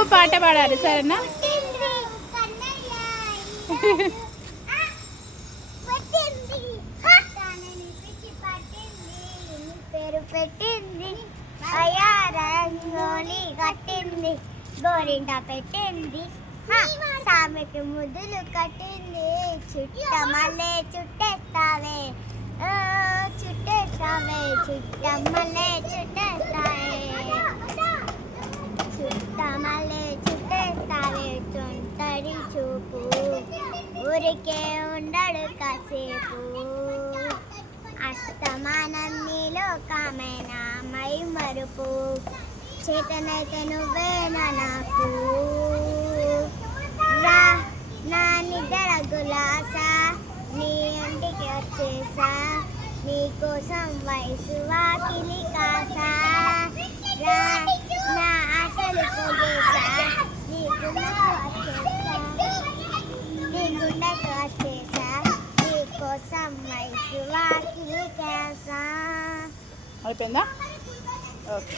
నువ్వు పాట పాడాలి సరేనా? పెట్టింది అయ్యా రంగోలి కట్టింది గోరింట పెట్టింది సామెకి ముద్దులు కట్టింది చుట్ట మళ్ళీ చుట్టేస్తావే చుట్టేస్తావే చుట్ట మళ్ళీ చుట్టేస్తావే చుట్ట మళ్ళీ చుట్టేస్తావే చుంటడి చూపు ఊరికే ఉండడు కాసేపు అస్తమానం నీలో కామైన మై మరుపు చేతనైతే నువ్వేనా నాకు రా నా నిద్ర గులాసా నీ ఇంటికి వచ్చేసా నీకోసం వయసు వాకిలి కాసా రా నా ఆశలు పోగేసా నీ గుండెకు వచ్చేసా నీ గుండెకు వచ్చేసా నీకోసం వయసు వాకిలి కాసా అయిపోయిందా? ఓకే.